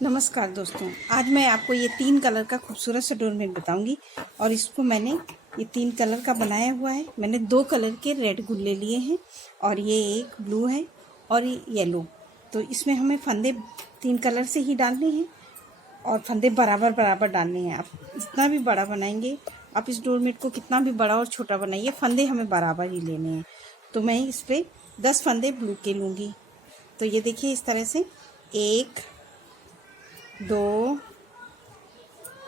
नमस्कार दोस्तों, आज मैं आपको ये 3 कलर का खूबसूरत सा डोरमेट बताऊंगी। और इसको मैंने ये 3 कलर का बनाया हुआ है। मैंने 2 कलर के रेड गुल्ले लिए हैं और ये एक ब्लू है और ये येलो। तो इसमें हमें फंदे 3 कलर से ही डालने हैं और फंदे बराबर बराबर डालने हैं। आप जितना भी बड़ा बनाएंगे, आप इस डोरमेट को कितना भी बड़ा और छोटा बनाइए, फंदे हमें बराबर ही लेने हैं। तो मैं इस पर 10 फंदे ब्लू के लूँगी। तो ये देखिए इस तरह से 1 2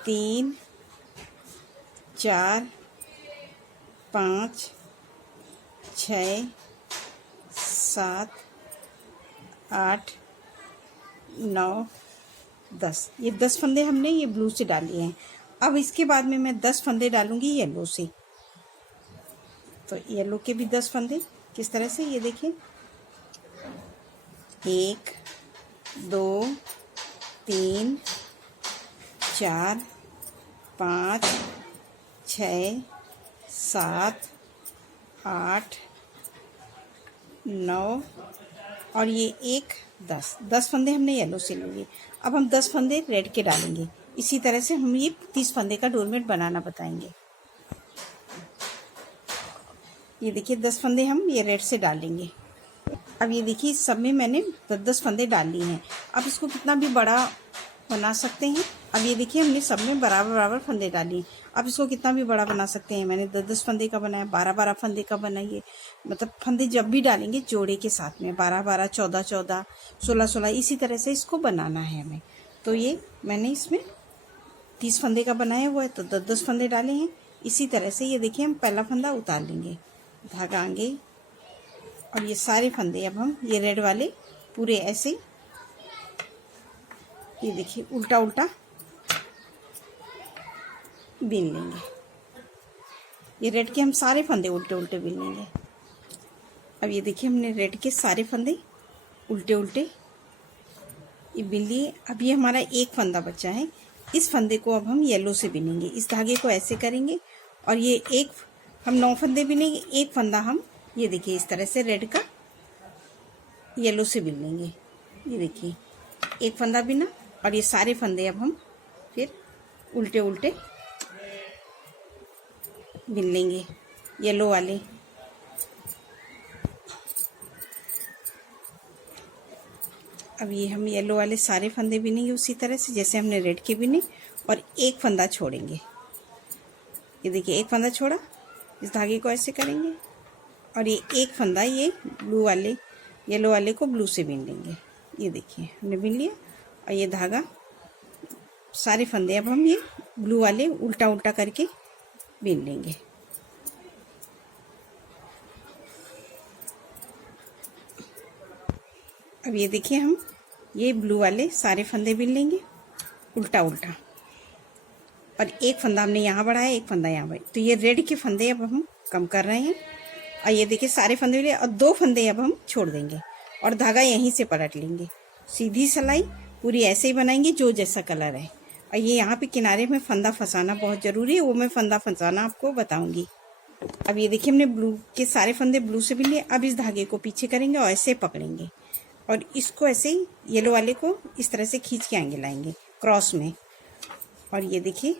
3 4 5 6 7 8 9 10। ये 10 फंदे हमने ये ब्लू से डाले हैं। अब इसके बाद में मैं 10 फंदे डालूंगी येलो से। तो येलो के भी 10 फंदे किस तरह से, ये देखिए 1 2 3 4 5 6 7 8 9 और ये 1 10 फंदे हमने येलो से लिए। अब हम 10 फंदे रेड के डालेंगे। इसी तरह से हम ये 30 फंदे का डोरमेट बनाना बताएंगे। ये देखिए 10 फंदे हम ये रेड से डालेंगे। अब ये देखिए इस सब में मैंने 10 फंदे डाल लिए हैं। अब इसको कितना भी बड़ा बना सकते हैं। अब ये देखिए हमने सब में बराबर बराबर फंदे डाली। अब इसको कितना भी बड़ा बना सकते हैं। मैंने 10 फंदे का बनाया, 12 फंदे का बनाइए। मतलब फंदे जब भी डालेंगे जोड़े के साथ में 12 14 14 16 16 इसी तरह से इसको बनाना है हमें। तो ये मैंने इसमें 30 फंदे का बनाया हुआ है, तो 10 फंदे डाले हैं। इसी तरह से ये देखिए हम पहला फंदा उतार लेंगे, धागा आगे, और ये सारे फंदे अब हम ये रेड वाले पूरे ऐसे, ये देखिए उल्टा उल्टा बीन लेंगे। ये रेड के हम सारे फंदे उल्टे उल्टे बीन लेंगे। अब ये देखिए हमने रेड के सारे फंदे उल्टे उल्टे ये बीन लिए। अब ये हमारा एक फंदा बचा है। इस फंदे को अब हम येलो से बीनेंगे। इस धागे को ऐसे करेंगे और ये एक हम 9 फंदे बीनेंगे। एक फंदा हम ये देखिए इस तरह से रेड का येलो से बीन लेंगे। ये देखिए एक फंदा बिना, और ये सारे फंदे अब हम फिर उल्टे उल्टे बिन लेंगे येलो वाले। अब ये हम येलो वाले सारे फंदे बिनेंगे उसी तरह से जैसे हमने रेड के बिने, और एक फंदा छोड़ेंगे। ये देखिए एक फंदा छोड़ा, इस धागे को ऐसे करेंगे और ये एक फंदा ये ब्लू वाले येलो वाले को ब्लू से बीन लेंगे। ये देखिए हमने बीन लिया, और ये धागा सारे फंदे अब हम ये ब्लू वाले उल्टा उल्टा करके बीन लेंगे। अब ये देखिए हम ये ब्लू वाले सारे फंदे बीन लेंगे उल्टा उल्टा, और एक फंदा हमने यहाँ बढ़ाया, एक फंदा यहाँ बढ़ाया। तो ये रेड के फंदे अब हम कम कर रहे हैं, और ये देखिए सारे फंदे लिए, और 2 फंदे अब हम छोड़ देंगे और धागा यहीं से पलट लेंगे। सीधी सिलाई पूरी ऐसे ही बनाएंगे जो जैसा कलर है। और ये यहाँ पे किनारे में फंदा फंसाना बहुत ज़रूरी है, वो मैं फंदा फंसाना आपको बताऊंगी। अब ये देखिए हमने ब्लू के सारे फंदे ब्लू से भी लिए। अब इस धागे को पीछे करेंगे और ऐसे पकड़ेंगे, और इसको ऐसे ही येलो वाले को इस तरह से खींच के आगे लाएंगे क्रॉस में, और ये देखिए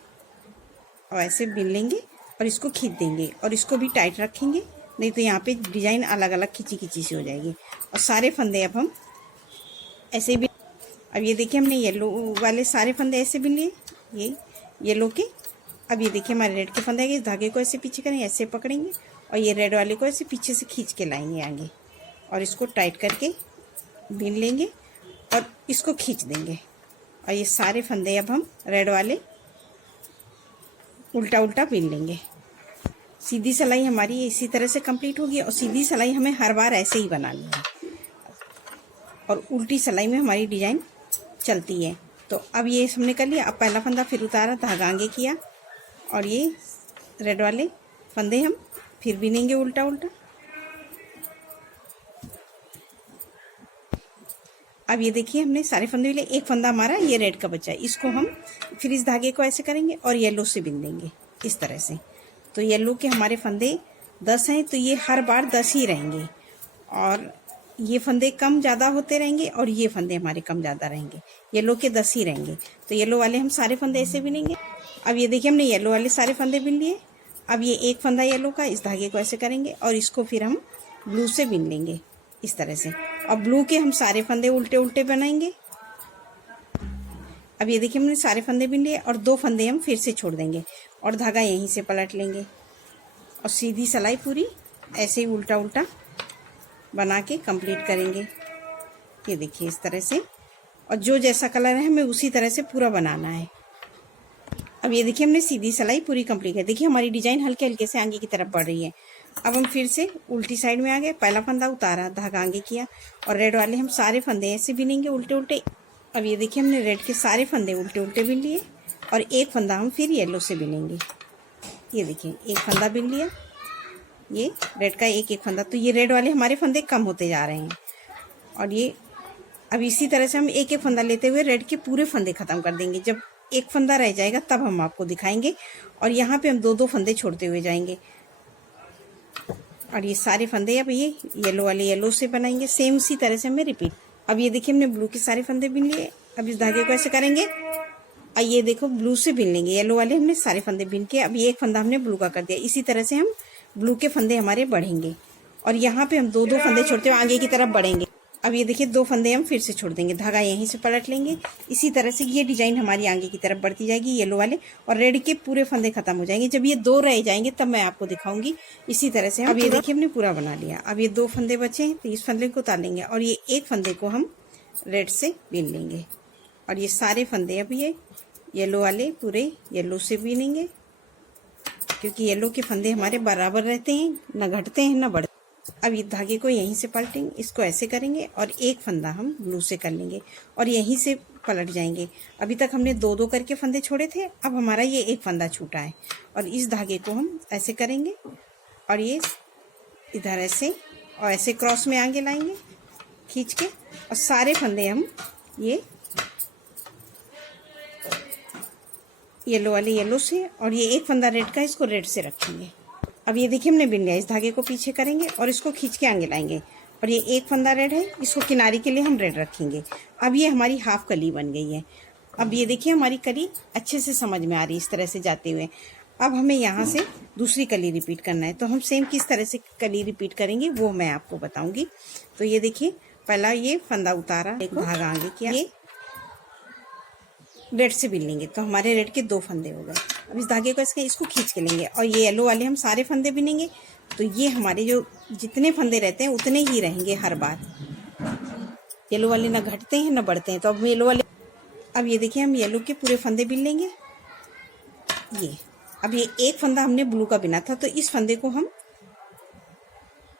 और ऐसे बिन लेंगे और इसको खींच देंगे, और इसको भी टाइट रखेंगे, नहीं तो यहाँ पे डिजाइन अलग अलग खिंची खिंची सी हो जाएगी। और सारे फंदे अब हम ऐसे भी, अब ये देखिए हमने येलो वाले सारे फंदे ऐसे बिन लिए ये येलो के। अब ये देखिए हमारे रेड के फंदे आगे, इस धागे को ऐसे पीछे करेंगे, ऐसे पकड़ेंगे, और ये रेड वाले को ऐसे पीछे से खींच के लाएंगे आगे, और इसको टाइट करके बिन लेंगे और इसको खींच देंगे। और ये सारे फंदे अब हम रेड वाले उल्टा उल्टा बिन लेंगे। सीधी सिलाई हमारी इसी तरह से कंप्लीट होगी, और सीधी सिलाई हमें हर बार ऐसे ही बनानी है, और उल्टी सिलाई में हमारी डिजाइन चलती है। तो अब ये हमने कर लिया। अब पहला फंदा फिर उतारा, धागा आगे किया, और ये रेड वाले फंदे हम फिर बिनेंगे उल्टा उल्टा। अब ये देखिए हमने सारे फंदे लिए, एक फंदा हमारा ये रेड का बचा है, इसको हम फिर इस धागे को ऐसे करेंगे और येलो से बिन देंगे इस तरह से। तो येलो के हमारे फंदे 10 हैं, तो ये हर बार 10 ही रहेंगे। और ये फंदे कम ज़्यादा होते रहेंगे और ये फंदे हमारे कम ज़्यादा रहेंगे। येलो के 10 ही रहेंगे। तो येलो वाले हम सारे फंदे ऐसे बिनेंगे। अब ये देखिए हमने येलो वाले सारे फंदे बिन लिए। अब ये एक फंदा येलो का, इस धागे को ऐसे करेंगे और इसको फिर हम ब्लू से बिन लेंगे इस तरह से। और ब्लू के हम सारे फंदे उल्टे उल्टे बनाएंगे। अब ये देखिए हमने सारे फंदे बिन लिए और 2 फंदे हम फिर से छोड़ देंगे और धागा यहीं से पलट लेंगे और सीधी सिलाई पूरी ऐसे ही उल्टा उल्टा बना के कंप्लीट करेंगे। ये देखिए इस तरह से। और जो जैसा कलर है हमें उसी तरह से पूरा बनाना है। अब ये देखिए हमने सीधी सिलाई पूरी कंप्लीट है। देखिए हमारी डिजाइन हल्के हल्के से आगे की तरफ बढ़ रही है। अब हम फिर से उल्टी साइड में आ गए। पहला फंदा उतारा, धागा आगे किया और रेड वाले हम सारे फंदे ऐसे बिनेंगे उल्टे उल्टे। अब ये देखिए हमने रेड के सारे फंदे उल्टे उल्टे बिन लिए और एक फंदा हम फिर येलो से बिनेंगे। ये देखिए एक फंदा बिन लिया, ये रेड का एक एक फंदा। तो ये रेड वाले हमारे फंदे कम होते जा रहे हैं। और ये अब इसी तरह से हम एक एक फंदा लेते हुए रेड के पूरे फंदे ख़त्म कर देंगे। जब एक फंदा रह जाएगा तब हम आपको दिखाएंगे। और यहाँ पे हम 2-2 फंदे छोड़ते हुए जाएंगे। और ये सारे फंदे अब ये येलो वाले येलो से बनाएंगे। सेम उसी तरह से हमें रिपीट। अब ये देखिए हमने ब्लू के सारे फंदे बिन लिए। अब इस धागे को ऐसे करेंगे और ये देखो ब्लू से बिन लेंगे। येलो वाले हमने सारे फंदे बिन के, अब ये एक फंदा हमने ब्लू का कर दिया। इसी तरह से हम ब्लू के फंदे हमारे बढ़ेंगे और यहाँ पे हम 2-2 फंदे छोड़ते हुए आगे की तरफ बढ़ेंगे। अब ये देखिए 2 फंदे हम फिर से छोड़ देंगे, धागा यहीं से पलट लेंगे। इसी तरह से ये डिजाइन हमारी आगे की तरफ बढ़ती जाएगी येलो वाले और रेड के पूरे फंदे खत्म हो जाएंगे। जब ये 2 रह जाएंगे तब मैं आपको दिखाऊंगी। इसी तरह से अब ये देखिए हमने पूरा बना लिया। अब ये 2 फंदे बचे हैं तो इस फंदे को उतार लेंगे और ये एक फंदे को हम रेड से बिन लेंगे। और ये सारे फंदे अब ये येलो वाले पूरे येलो से बिनेंगे, क्योंकि येलो के फंदे हमारे बराबर रहते हैं, न घटते हैं न बढ़ते। अब ये धागे को यहीं से पलटेंगे, इसको ऐसे करेंगे और एक फंदा हम ब्लू से कर लेंगे और यहीं से पलट जाएंगे। अभी तक हमने 2-2 करके फंदे छोड़े थे, अब हमारा ये एक फंदा छूटा है और इस धागे को हम ऐसे करेंगे और ये इधर ऐसे और ऐसे क्रॉस में आगे लाएंगे खींच के और सारे फंदे हम ये येलो वाले येलो से और ये एक फंदा रेड का, इसको रेड से रखेंगे। अब ये देखिए हमने बिन लिया। इस धागे को पीछे करेंगे और इसको खींच के आगे लाएंगे और ये एक फंदा रेड है, इसको किनारे के लिए हम रेड रखेंगे। अब ये हमारी हाफ कली बन गई है। अब ये देखिए हमारी कली अच्छे से समझ में आ रही है इस तरह से जाते हुए। अब हमें यहाँ से दूसरी कली रिपीट करना है, तो हम सेम किस तरह से कली रिपीट करेंगे वो मैं आपको बताऊंगी। तो ये देखिए पहला ये फंदा उतारा, धागा आगे किया, ये रेड से बिन लेंगे तो हमारे रेड के 2 फंदे हो गए। अब इस धागे को इसको खींच के लेंगे और ये येलो वाले हम सारे फंदे बिनेंगे। तो ये हमारे जो जितने फंदे रहते हैं उतने ही रहेंगे हर बार। येलो वाले ना घटते हैं ना बढ़ते हैं। तो अब येलो वाले, अब ये देखिए हम येलो के पूरे फंदे बिन लेंगे। ये अब ये एक फंदा हमने ब्लू का बिना था, तो इस फंदे को हम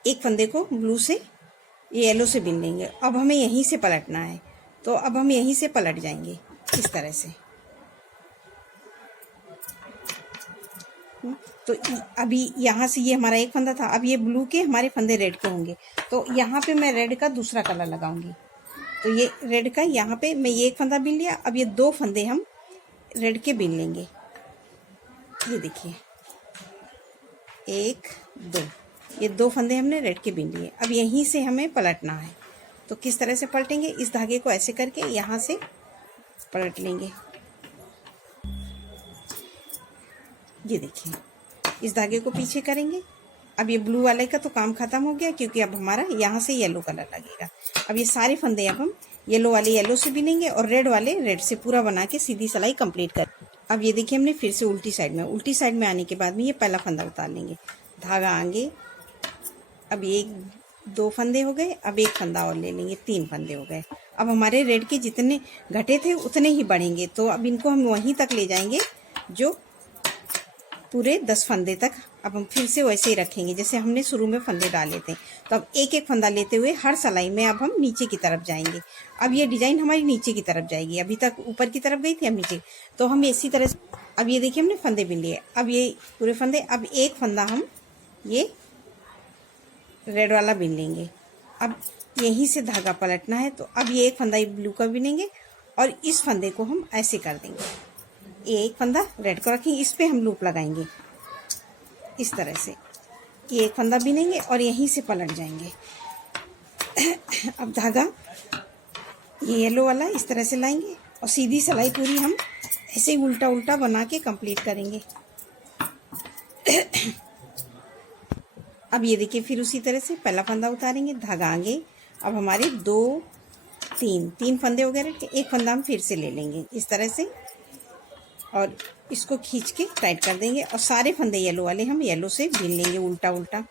एक फंदे को ब्लू से ये येलो से बिन लेंगे। अब हमें यहीं से पलटना है, तो अब हम यहीं से पलट जाएंगे इस तरह से। तो अभी यहाँ से ये हमारा एक फंदा था, अब ये ब्लू के हमारे फंदे रेड के होंगे। तो यहाँ पे मैं रेड का दूसरा कलर लगाऊंगी। तो ये रेड का यहाँ पे मैं ये एक फंदा बिन लिया। अब ये 2 फंदे हम रेड के बिन लेंगे। ये देखिए 1 2, ये 2 फंदे हमने रेड के बिन लिए। अब यहीं से हमें पलटना है। तो किस तरह से पलटेंगे, इस धागे को ऐसे करके यहाँ से पलट लेंगे। ये देखिए इस धागे को पीछे करेंगे। अब ये ब्लू वाले का तो काम खत्म हो गया, क्योंकि अब हमारा यहाँ से येलो कलर लगेगा। अब ये सारे फंदे अब हम येलो वाले येलो से बिनेंगे और रेड वाले रेड से पूरा बना के सीधी सिलाई कंप्लीट कर। अब ये देखिए हमने फिर से उल्टी साइड में आने के बाद में ये पहला फंदा उतार लेंगे, धागा आगे। अब ये 2 फंदे हो गए, अब एक फंदा और ले लेंगे, 3 फंदे हो गए। अब हमारे रेड के जितने घटे थे उतने ही बढ़ेंगे। तो अब इनको हम वहीं तक ले जाएंगे जो पूरे 10 फंदे तक। अब हम फिर से वैसे ही रखेंगे जैसे हमने शुरू में फंदे डाले थे। तो अब एक एक फंदा लेते हुए हर सिलाई में अब हम नीचे की तरफ जाएंगे। अब ये डिजाइन हमारी नीचे की तरफ जाएगी, अभी तक ऊपर की तरफ गई थी, अब नीचे। तो हम इसी तरह से, अब ये देखिए हमने फंदे बिन लिए। अब ये पूरे फंदे, अब एक फंदा हम ये रेड वाला बिन लेंगे। अब यहीं से धागा पलटना है। तो अब ये एक फंदा ब्लू का बिनेंगे और इस फंदे को हम ऐसे कर देंगे। एक फंदा रेड को रखेंगे, इस पे हम लूप लगाएंगे इस तरह से। ये एक फंदा बिनेंगे और यहीं से पलट जाएंगे। अब धागा ये येलो वाला इस तरह से लाएंगे और सीधी सिलाई पूरी हम ऐसे ही उल्टा उल्टा बना के कंप्लीट करेंगे। अब ये देखिए, फिर उसी तरह से पहला फंदा उतारेंगे, धागा आगे। अब हमारे तीन फंदे वगैरह के एक फंदा हम फिर से ले लेंगे इस तरह से और इसको खींच के टाइट कर देंगे और सारे फंदे येलो वाले हम येलो से बीन लेंगे उल्टा उल्टा।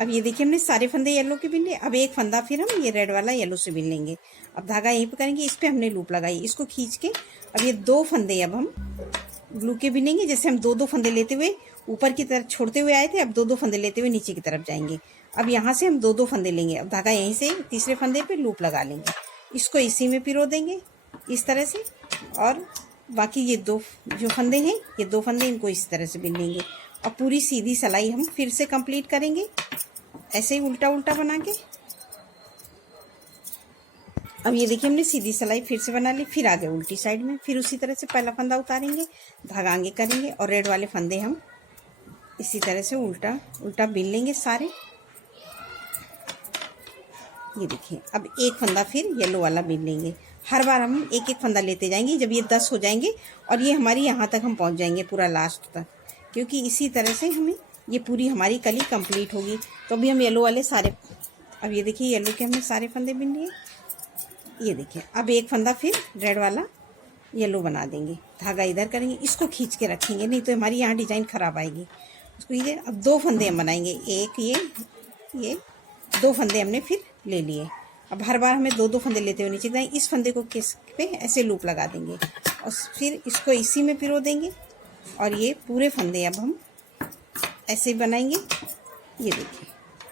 अब ये देखिए, हमने सारे फंदे येलो के बीन लिए। अब एक फंदा फिर हम ये रेड वाला येलो से बीन लेंगे। अब धागा यहीं पे करेंगे, इस पे हमने लूप लगाई, इसको खींच के अब ये 2 फंदे अब हम ब्लू के बीनेंगे। जैसे हम 2 फंदे लेते हुए ऊपर की तरफ छोड़ते हुए आए थे, अब 2 फंदे लेते हुए नीचे की तरफ जाएंगे। अब यहाँ से हम 2 फंदे लेंगे। अब धागा यहीं से तीसरे फंदे पे लूप लगा लेंगे, इसको इसी में पिरो देंगे इस तरह से। और बाकी ये 2 जो फंदे हैं, ये 2 फंदे इनको इस तरह से बीन लेंगे और पूरी सीधी सिलाई हम फिर से कंप्लीट करेंगे ऐसे ही उल्टा उल्टा बना के। अब ये देखिए, हमने सीधी सिलाई फिर से बना ली, फिर आगे उल्टी साइड में, फिर उसी तरह से पहला फंदा उतारेंगे, धागा आगे करेंगे और रेड वाले फंदे हम इसी तरह से उल्टा उल्टा बीन लेंगे सारे। ये देखिए, अब एक फंदा फिर येलो वाला बीन लेंगे। हर बार हम एक एक फंदा लेते जाएंगे जब ये 10 हो जाएंगे और ये हमारी यहाँ तक हम पहुँच जाएंगे पूरा लास्ट तक, क्योंकि इसी तरह से हमें ये पूरी हमारी कली कंप्लीट होगी। तो अभी हम येलो वाले सारे, अब ये देखिए येलो के हमने सारे फंदे बीन लिए। ये देखिए, अब एक फंदा फिर रेड वाला येलो बना देंगे, धागा इधर करेंगे, इसको खींच के रखेंगे नहीं तो हमारी यहाँ डिजाइन खराब आएगी। उसको इधर अब 2 फंदे हम बनाएंगे, एक ये 2 फंदे हमने फिर ले लिए। अब हर बार हमें 2 फंदे लेते हुए नीचे जाएंगे, इस फंदे को किस पे ऐसे लूप लगा देंगे और फिर इसको इसी में पिरो देंगे और ये पूरे फंदे अब हम ऐसे ही बनाएंगे। ये देखिए,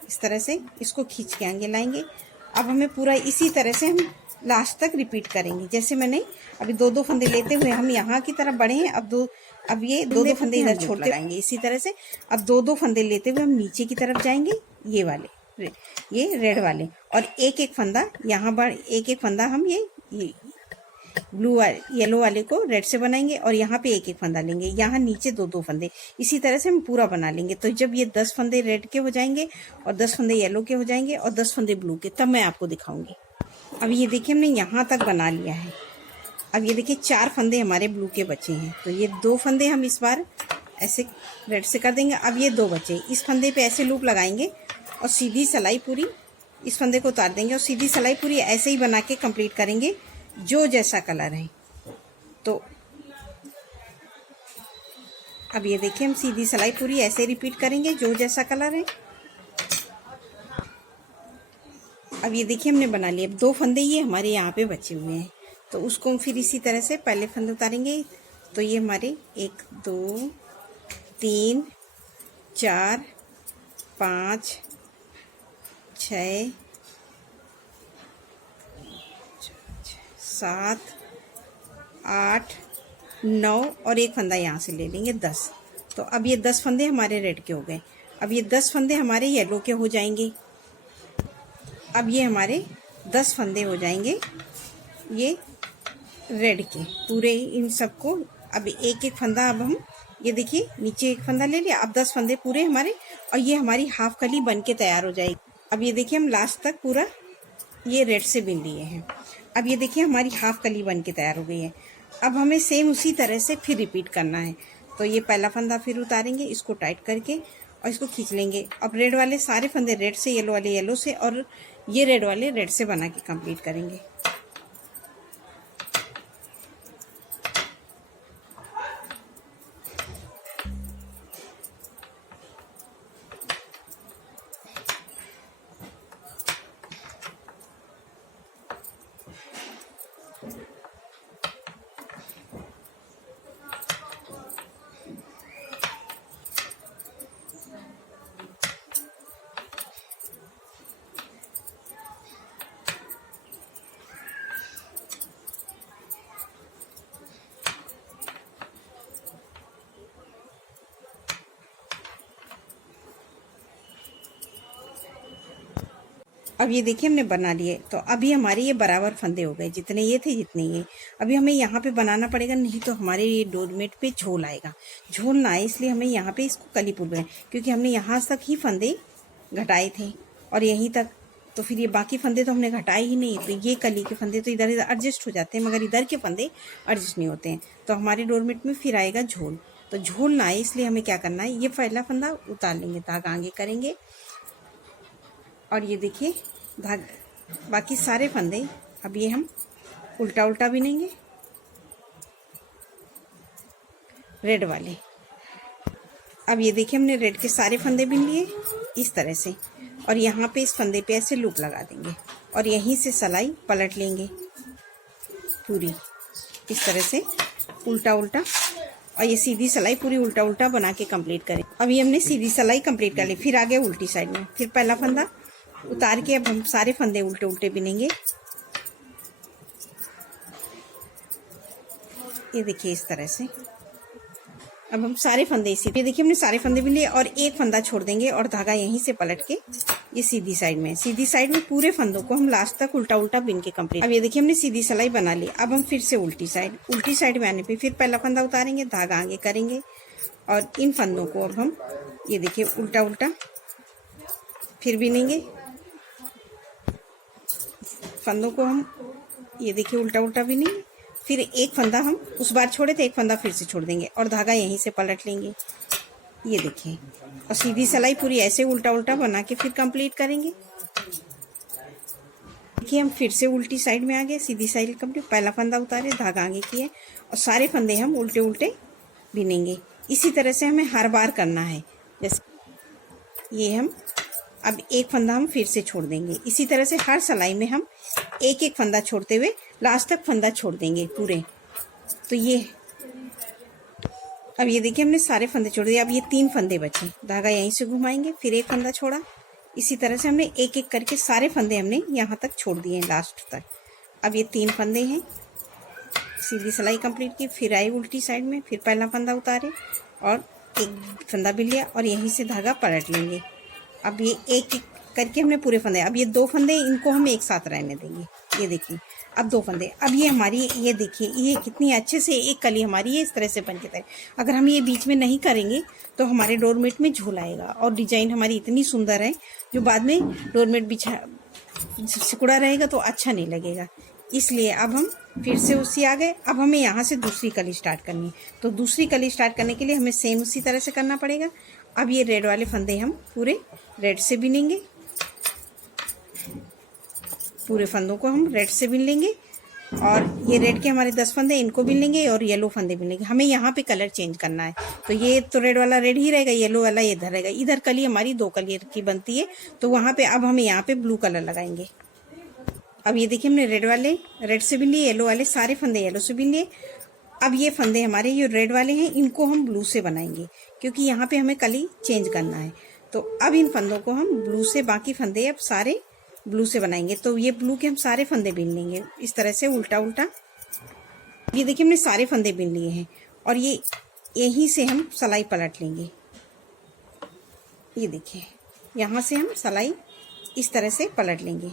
इस तरह से इसको खींच के आगे लाएंगे। अब हमें पूरा इसी तरह से हम लास्ट तक रिपीट करेंगे। जैसे मैंने अभी 2 फंदे लेते हुए हम यहाँ की तरफ बढ़े हैं, अब ये 2 फंदे इधर छोड़ते आएंगे इसी तरह से। अब 2 फंदे लेते हुए हम नीचे की तरफ जाएंगे, ये वाले, ये रेड वाले, और एक एक फंदा यहाँ बढ़, एक एक फंदा हम ये ब्लू वाले येलो वाले को रेड से बनाएंगे और यहाँ पे एक एक फंदा लेंगे, यहाँ नीचे 2 फंदे, इसी तरह से हम पूरा बना लेंगे। तो जब ये 10 फंदे रेड के हो जाएंगे और 10 फंदे येलो के हो जाएंगे और 10 फंदे ब्लू के, तब मैं आपको दिखाऊंगी। अब ये देखिए, हमने यहाँ तक बना लिया है। अब ये देखिए 4 फंदे हमारे ब्लू के बचे हैं, तो ये 2 फंदे हम इस बार ऐसे रेड से कर देंगे। अब ये 2 बचे, इस फंदे पे ऐसे लूप लगाएंगे और सीधी सिलाई पूरी इस फंदे को उतार देंगे और सीधी सिलाई पूरी ऐसे ही बना के कंप्लीट करेंगे जो जैसा कलर है। तो अब ये देखिए, हम सीधी सिलाई पूरी ऐसे रिपीट करेंगे जो जैसा कलर है। अब ये देखिए, हमने बना लिया। 2 फंदे ये हमारे यहाँ पे बचे हुए हैं, तो उसको हम फिर इसी तरह से पहले फंदे उतारेंगे। तो ये हमारे 1 2 3 4 5 6 7 8 9 और एक फंदा यहाँ से ले लेंगे 10। तो अब ये 10 फंदे हमारे रेड के हो गए। अब ये 10 फंदे हमारे येलो के हो जाएंगे। अब ये हमारे 10 फंदे हो जाएंगे ये रेड के पूरे, इन सबको अब एक एक फंदा, अब हम ये देखिए नीचे एक फंदा ले लिया। अब 10 फंदे पूरे हमारे और ये हमारी हाफ कली बन के तैयार हो जाएगी। अब ये देखिए, हम लास्ट तक पूरा ये रेड से बिन लिए हैं। अब ये देखिए, हमारी हाफ कली बन के तैयार हो गई है। अब हमें सेम उसी तरह से फिर रिपीट करना है। तो ये पहला फंदा फिर उतारेंगे, इसको टाइट करके और इसको खींच लेंगे। अब रेड वाले सारे फंदे रेड से, येलो वाले येलो से और ये रेड वाले रेड से बना के कंप्लीट करेंगे। अब ये देखिए, हमने बना लिए। तो अभी हमारे ये बराबर फंदे हो गए, जितने ये थे जितने ये। अभी हमें यहाँ पे बनाना पड़ेगा, नहीं तो हमारे ये डोरमेट पे झोल आएगा। झोल ना आए इसलिए हमें यहाँ पे इसको कली पूर बनाए, क्योंकि हमने यहाँ तक ही फंदे घटाए थे और यहीं तक, तो फिर ये बाकी फंदे तो हमने घटाए ही नहीं, तो ये कली के फंदे तो इधर इधर एडजस्ट हो जाते हैं, मगर इधर के फंदे एडजस्ट नहीं होते हैं। तो हमारे डोरमेट में फिर आएगा झोल, तो झोल ना आए इसलिए हमें क्या करना है, ये पहला फंदा उतार लेंगे, धागा आगे करेंगे और ये देखिए धागा, बाकी सारे फंदे अब ये हम उल्टा उल्टा बिनेंगे रेड वाले। अब ये देखिए हमने रेड के सारे फंदे बिन लिए इस तरह से, और यहाँ पे इस फंदे पे ऐसे लूप लगा देंगे और यहीं से सिलाई पलट लेंगे पूरी इस तरह से उल्टा उल्टा, और ये सीधी सिलाई पूरी उल्टा उल्टा बना के कंप्लीट करें। अब ये हमने सीधी सिलाई कंप्लीट कर ली, फिर आगे उल्टी साइड में, फिर पहला फंदा उतार के अब हम सारे फंदे उल्टे उल्टे बिनेंगे। ये देखिए इस तरह से अब हम सारे फंदे इसी, ये देखिए हमने सारे फंदे बिन लिए और एक फंदा छोड़ देंगे और धागा यहीं से पलट के ये सीधी साइड में पूरे फंदों को हम लास्ट तक उल्टा उल्टा बिन के कंप्लीट। अब ये देखिए हमने सीधी सिलाई बना ली। अब हम फिर से उल्टी साइड में आने पे फिर पहला फंदा उतारेंगे, धागा आगे करेंगे और इन फंदों को अब हम ये देखिए उल्टा उल्टा फिर बिनेंगे। फंदों को हम ये देखिए उल्टा उल्टा बिनेंगे, फिर एक फंदा हम उस बार छोड़े थे, एक फंदा फिर से छोड़ देंगे और धागा यहीं से पलट लेंगे। ये देखिए, और सीधी सिलाई पूरी ऐसे उल्टा उल्टा बना के फिर कंप्लीट करेंगे। देखिए हम फिर से उल्टी साइड में आ गए, सीधी साइड कंप्लीट, पहला फंदा उतारे, धागा आगे किए और सारे फंदे हम उल्टे उल्टे बिनेंगे। इसी तरह से हमें हर बार करना है। जैसे ये हम अब एक फंदा हम फिर से छोड़ देंगे, इसी तरह से हर सिलाई में हम एक एक फंदा छोड़ते हुए लास्ट तक फंदा छोड़ देंगे पूरे। तो ये अब ये देखिए हमने सारे फंदे छोड़ दिए। अब ये 3 फंदे बचे, धागा यहीं से घुमाएंगे, फिर एक फंदा छोड़ा। इसी तरह से हमने एक एक करके सारे फंदे हमने यहाँ तक छोड़ दिए हैं लास्ट तक। अब ये 3 फंदे हैं, सीधी सिलाई कंप्लीट की, फिर आई उल्टी साइड में, फिर पहला फंदा उतारे और एक फंदा भी लिया और यहीं से धागा पलट लेंगे। अब ये एक एक करके हमने पूरे फंदे, अब ये 2 फंदे इनको हम एक साथ रहने देंगे। ये देखिए अब 2 फंदे, अब ये हमारी ये देखिए ये कितनी अच्छे से एक कली हमारी ये इस तरह से बन के तैयार। अगर हम ये बीच में नहीं करेंगे तो हमारे डोरमेट में झोल आएगा और डिजाइन हमारी इतनी सुंदर है जो बाद में डोरमेट बिछा सिकुड़ा रहेगा तो अच्छा नहीं लगेगा। इसलिए अब हम फिर से उसी आ गए। अब हमें यहाँ से दूसरी कली स्टार्ट करनी है, तो दूसरी कली स्टार्ट करने के लिए हमें सेम उसी तरह से करना पड़ेगा। अब ये रेड वाले फंदे हम पूरे रेड से बिनेंगे, पूरे फंदों को हम रेड से बिन लेंगे और ये रेड के हमारे 10 फंदे इनको बिन लेंगे और येलो फंदे बिन लेंगे। हमें यहाँ पे कलर चेंज करना है, तो ये तो रेड वाला रेड ही रहेगा, येलो वाला इधर रहेगा। इधर कली हमारी 2 कलर की बनती है, तो वहाँ पे अब हमें यहाँ पे ब्लू कलर लगाएंगे। अब ये देखिए हमने रेड वाले रेड से बिन लिए, येलो वाले सारे फंदे येलो से बिन लिए। अब ये फंदे हमारे ये रेड वाले हैं, इनको हम ब्लू से बनाएंगे क्योंकि यहाँ पे हमें कली चेंज करना है। तो अब इन फंदों को हम ब्लू से, बाकी फंदे अब सारे ब्लू से बनाएंगे। तो ये ब्लू के हम सारे फंदे बिन लेंगे इस तरह से उल्टा उल्टा। ये देखिए हमने सारे फंदे बिन लिए हैं और ये यहीं से हम सिलाई पलट लेंगे। ये देखिए यहाँ से हम सिलाई इस तरह से पलट लेंगे।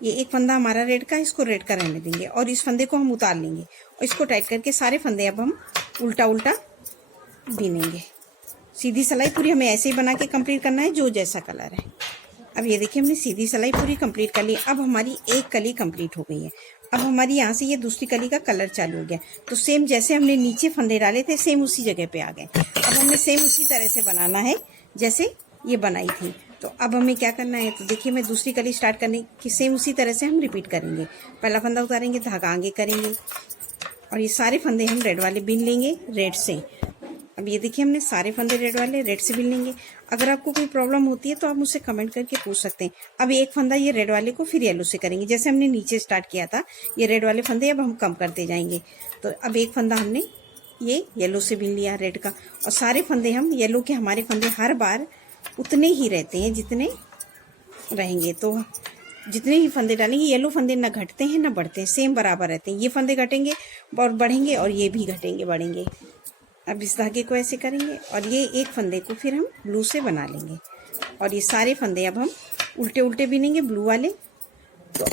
ये एक फंदा हमारा रेड का, इसको रेड का रहने देंगे और इस फंदे को हम उतार लेंगे और इसको टाइट करके सारे फंदे अब हम उल्टा उल्टा बिनेंगे। सीधी सिलाई पूरी हमें ऐसे ही बना के कंप्लीट करना है जो जैसा कलर है। अब ये देखिए हमने सीधी सिलाई पूरी कंप्लीट कर ली। अब हमारी एक कली कंप्लीट हो गई है। अब हमारी यहाँ से ये दूसरी कली का कलर चालू हो गया, तो सेम जैसे हमने नीचे फंदे डाले थे सेम उसी जगह पे आ गए। अब हमें सेम उसी तरह से बनाना है जैसे ये बनाई थी। तो अब हमें क्या करना है, तो देखिए मैं दूसरी कली स्टार्ट करने की सेम उसी तरह से हम रिपीट करेंगे। पहला फंदा उतारेंगे, धागा आगे करेंगे और ये सारे फंदे हम रेड वाले बिन लेंगे रेड से। अब ये देखिए हमने सारे फंदे रेड वाले रेड से बिन लेंगे। अगर आपको कोई प्रॉब्लम होती है तो आप मुझसे कमेंट करके पूछ सकते हैं। अब एक फंदा ये रेड वाले को फिर येलो से करेंगे, जैसे हमने नीचे स्टार्ट किया था। ये रेड वाले फंदे अब हम कम करते जाएंगे। तो अब एक फंदा हमने ये येलो से बिन लिया रेड का, और सारे फंदे हम येलो के, हमारे फंदे हर बार उतने ही रहते हैं जितने रहेंगे। तो जितने ही फंदे डालेंगे, येलो फंदे ना घटते हैं ना बढ़ते हैं, सेम बराबर रहते हैं। ये फंदे घटेंगे और बढ़ेंगे और ये भी घटेंगे बढ़ेंगे। अब इस धागे को ऐसे करेंगे और ये एक फंदे को फिर हम ब्लू से बना लेंगे और ये सारे फंदे अब हम उल्टे उल्टे बिनेंगे ब्लू वाले। तो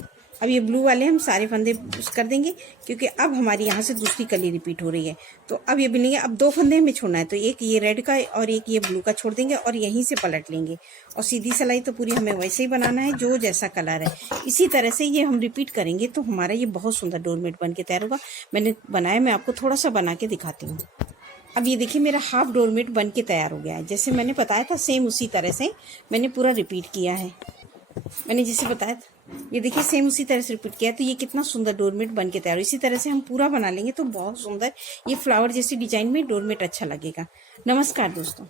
अब ये ब्लू वाले हम सारे फंदे कर देंगे, क्योंकि अब हमारी यहाँ से दूसरी कली रिपीट हो रही है। तो अब ये बिलेंगे, अब 2 फंदे हमें छोड़ना है, तो एक ये रेड का और एक ये ब्लू का छोड़ देंगे और यहीं से पलट लेंगे। और सीधी सिलाई तो पूरी हमें वैसे ही बनाना है जो जैसा कलर है, इसी तरह से ये हम रिपीट करेंगे तो हमारा ये बहुत सुंदर डोरमेट बन के तैयार होगा। मैंने बनाया, मैं आपको थोड़ा सा बना के दिखाती हूँ। अब ये देखिए मेरा हाफ डोरमेट बन के तैयार हो गया है। जैसे मैंने बताया था सेम उसी तरह से मैंने पूरा रिपीट किया है। मैंने जैसे बताया था, ये देखिए सेम उसी तरह से रिपीट किया है। तो ये कितना सुंदर डोरमेट बन के तैयार हो। इसी तरह से हम पूरा बना लेंगे तो बहुत सुंदर ये फ्लावर जैसी डिजाइन में डोरमेट अच्छा लगेगा। नमस्कार दोस्तों।